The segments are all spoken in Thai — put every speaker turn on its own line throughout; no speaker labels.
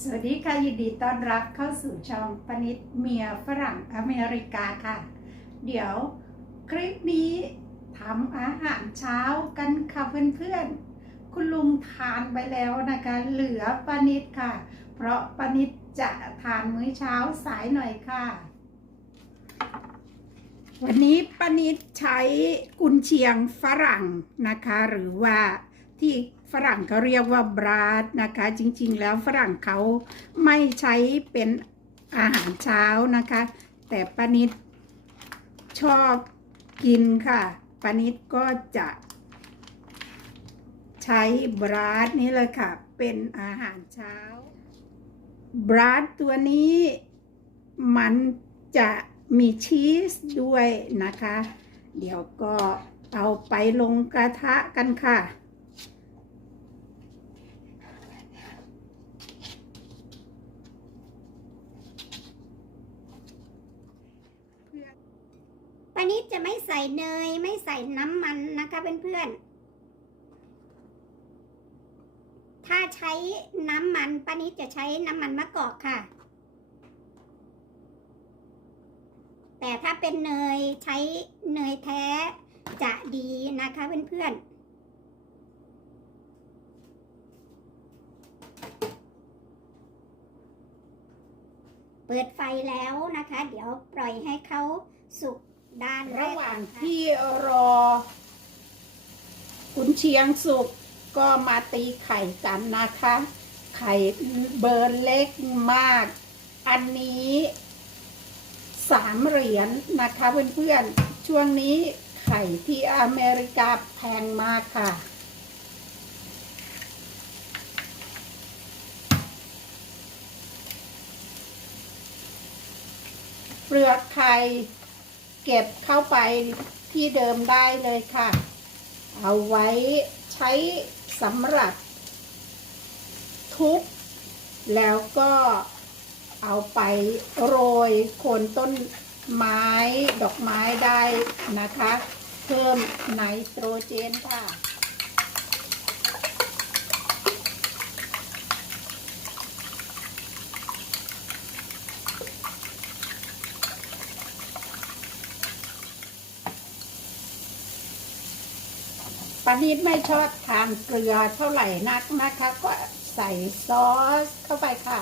สวัสดีค่ะยินดีต้อนรับเข้าสู่ช่องปนิดเมียฝรั่งอเมริกาค่ะ เดี๋ยวคลิปนี้ทำอาหารเช้ากันค่ะเพื่อนๆ คุณลุงทานไปแล้วนะคะ เหลือปนิดค่ะ เพราะปนิดจะทานมื้อเช้าสายหน่อยค่ะ วันนี้ปนิดใช้กุนเชียงฝรั่งนะคะ หรือว่า ที่ฝรั่งเขาเรียกว่าบราดนะคะ จริงๆ แล้วฝรั่งเขาไม่ใช้เป็นอาหารเช้านะคะ แต่ปานิดชอบกินค่ะปานิดก็จะใช้บราดนี้เลยค่ะ เป็นอาหารเช้า บราดตัวนี้มันจะมีชีสด้วยนะคะ เดี๋ยวก็เอาไปลงกระทะกันค่ะ
ปานิด จะไม่ใส่เนยไม่ใส่น้ำมันนะคะเพื่อนๆ ถ้าใช้น้ำมันป้านิดจะใช้น้ำมันมะกอกค่ะ แต่ถ้าเป็นเนยใช้เนยแท้จะดีนะคะเพื่อนๆเปิดไฟแล้วนะคะ เดี๋ยวปล่อยให้เขาสุก ด้านแระ
หว่างที่รอกุนเชียงสุกก็มาตีไข่กันนะคะ ไข่เบอร์เล็กมาก อันนี้สามเหรียญนะคะเพื่อนๆ ช่วงนี้ไข่ที่อเมริกาแพงมากค่ะเปลือกไข่ เก็บเข้าไปที่เดิมได้เลยค่ะ เอาไว้ใช้สำหรับทุบแล้วก็เอาไปโรยโคนต้นไม้ดอกไม้ได้นะคะ เพิ่มไนโตรเจนค่ะ ปานิดไม่ชอบทานเกลือเท่าไหร่นักนะคะ ก็ใส่ซอสเข้าไปค่ะ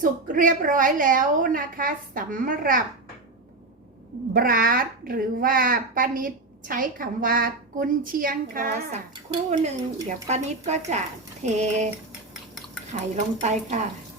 สุกเรียบร้อยแล้วนะคะสำหรับบราดหรือว่าปานิดใช้คำว่ากุนเชียงค่ะสักครู่หนึ่งเดี๋ยวปานิดก็จะเทไข่ลงไปค่ะ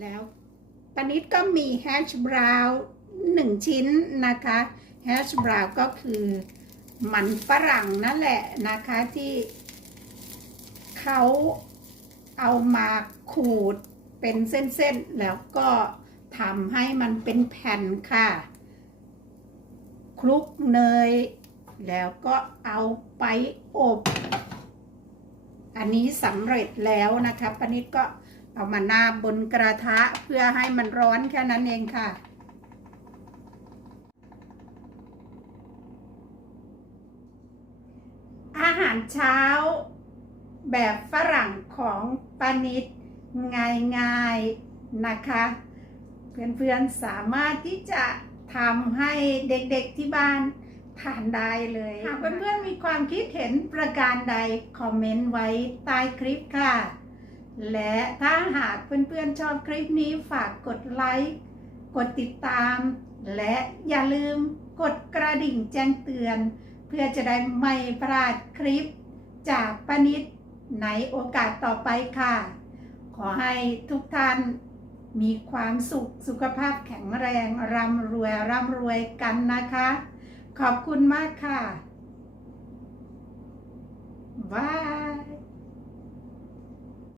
แล้วปนิดก็มีแฮชบราวน์หนึ่งชิ้นนะคะแฮชบราวน์ก็คือมันฝรั่งนั่นแหละนะคะที่เขาเอามาขูดเป็นเส้นๆ แล้วก็ทำให้มันเป็นแผ่นค่ะ คลุกเนย แล้วก็เอาไปอบ อันนี้สำเร็จแล้วนะคะปนิดก็ เอามาหน้าบบนกระทะเพื่อให้มันร้อนแค่นั้นเองค่ะ อาหารเช้า แบบฝรั่งของปานิดง่ายๆนะคะ เพื่อนๆสามารถที่จะทำให้เด็กๆที่บ้านทานได้เลย หากเพื่อนๆมีความคิดเห็นประการใด คอมเมนต์ไว้ใต้คลิปค่ะ และถ้าหากเพื่อนๆชอบคลิปนี้ฝากกดไลค์ กดติดตาม และอย่าลืมกดกระดิ่งแจ้งเตือน เพื่อจะได้ไม่พลาดคลิป จากปนิดในโอกาสต่อไปค่ะ ขอให้ทุกท่านมีความสุขสุขภาพแข็งแรงร่ำรวยร่ำรวยกันนะคะ ขอบคุณมากค่ะบาย